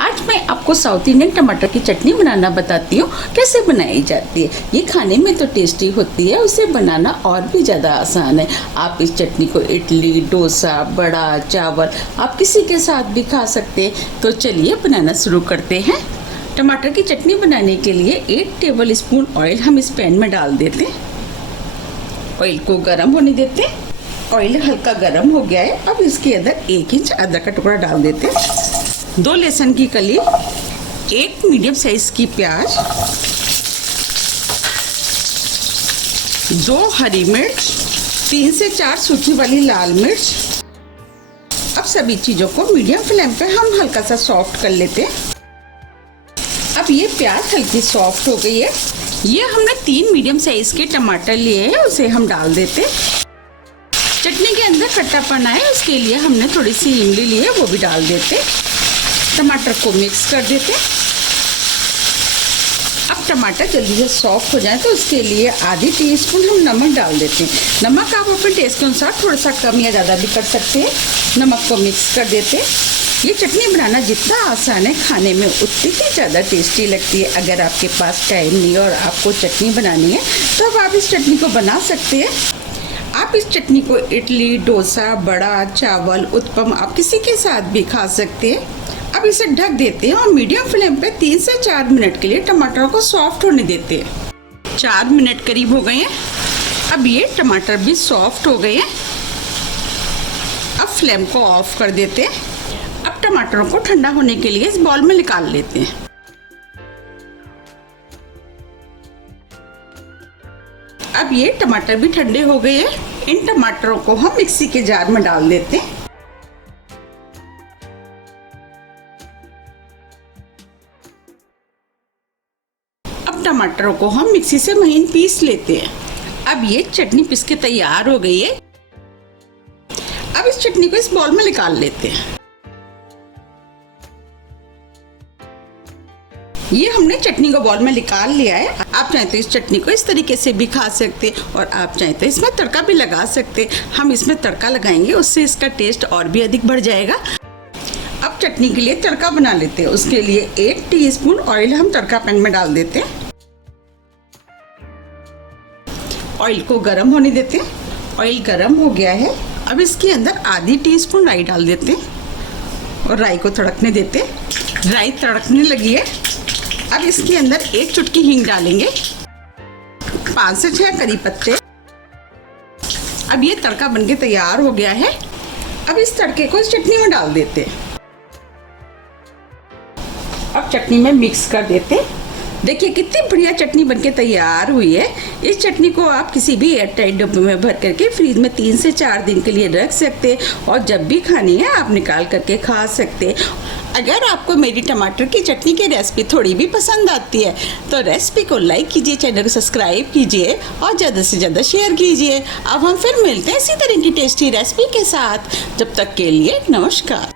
आज मैं आपको साउथ इंडियन टमाटर की चटनी बनाना बताती हूँ कैसे बनाई जाती है। ये खाने में तो टेस्टी होती है, उसे बनाना और भी ज़्यादा आसान है। आप इस चटनी को इडली, डोसा, बड़ा, चावल आप किसी के साथ भी खा सकते हैं। तो चलिए बनाना शुरू करते हैं। टमाटर की चटनी बनाने के लिए 1 टेबल स्पून ऑयल हम इस पैन में डाल देते हैं। ऑयल को गर्म होने देते हैं। ऑयल हल्का गर्म हो गया है। अब इसके अंदर 1 इंच अदरक का टुकड़ा डाल देते हैं, 2 लहसुन की कली, 1 मीडियम साइज की प्याज, 2 हरी मिर्च, 3 से 4 सूखी वाली लाल मिर्च। अब सभी चीज़ों को मीडियम फ्लेम पे हम हल्का सा सॉफ्ट कर लेते हैं। अब ये प्याज हल्की सॉफ्ट हो गई है। ये हमने 3 मीडियम साइज के टमाटर लिए हैं, उसे हम डाल देते हैं। चटनी के अंदर खट्टापन आए उसके लिए हमने थोड़ी सी इमली ली है, वो भी डाल देते। टमाटर को मिक्स कर देते। अब टमाटर जल्दी से सॉफ्ट हो जाए तो उसके लिए आधी टीस्पून हम नमक डाल देते हैं। नमक आप अपने टेस्ट के अनुसार थोड़ा सा कम या ज़्यादा भी कर सकते हैं। नमक को मिक्स कर देते। ये चटनी बनाना जितना आसान है, खाने में उतनी ही ज़्यादा टेस्टी लगती है। अगर आपके पास टाइम नहीं और आपको चटनी बनानी है तो अब आप इस चटनी को बना सकते हैं। आप इस चटनी को इडली, डोसा, बड़ा, चावल, उत्पम आप किसी के साथ भी खा सकते हैं। अब इसे ढक देते हैं और मीडियम फ्लेम पे 3 से 4 मिनट के लिए टमाटरों को सॉफ्ट होने देते हैं। 4 मिनट करीब हो गए हैं। अब ये टमाटर भी सॉफ्ट हो गए हैं। अब फ्लेम को ऑफ कर देते हैं। अब टमाटरों को ठंडा होने के लिए इस बाउल में निकाल लेते हैं। अब ये टमाटर भी ठंडे हो गए हैं। इन टमाटरों को हम मिक्सी के जार में डाल देते हैं। अब टमाटरों को हम मिक्सी से महीन पीस लेते हैं। अब ये चटनी पीस के तैयार हो गई है। अब इस चटनी को इस बाउल में निकाल लेते हैं। ये हमने चटनी को बाउल में निकाल लिया है। आप चाहें तो इस चटनी को इस तरीके से भी खा सकते हैं और आप चाहें तो इसमें तड़का भी लगा सकते हैं। हम इसमें तड़का लगाएंगे, उससे इसका टेस्ट और भी अधिक बढ़ जाएगा। अब चटनी के लिए तड़का बना लेते हैं। उसके लिए 1 टीस्पून ऑयल हम तड़का पैन में डाल देते हैं। ऑयल को गर्म होने देते हैं। ऑयल गर्म हो गया है। अब इसके अंदर आधी टीस्पून राई डाल देते हैं और राई को तड़कने देते हैं। राई तड़कने लगी है। अब इसके अंदर 1 चुटकी हींग डालेंगे, 5 से 6 करी पत्ते। अब ये तड़का बनके तैयार हो गया है। अब इस तड़के को इस चटनी में डाल देते हैं। अब चटनी में मिक्स कर देते। देखिए कितनी बढ़िया चटनी बनके तैयार हुई है। इस चटनी को आप किसी भी एयरटाइट डब्बे में भर करके फ्रीज में 3 से 4 दिन के लिए रख सकते हैं और जब भी खानी है आप निकाल करके खा सकते हैं। अगर आपको मेरी टमाटर की चटनी की रेसिपी थोड़ी भी पसंद आती है तो रेसिपी को लाइक कीजिए, चैनल को सब्सक्राइब कीजिए और ज़्यादा से ज़्यादा शेयर कीजिए। अब हम फिर मिलते हैं इसी तरह की टेस्टी रेसिपी के साथ। जब तक के लिए नमस्कार।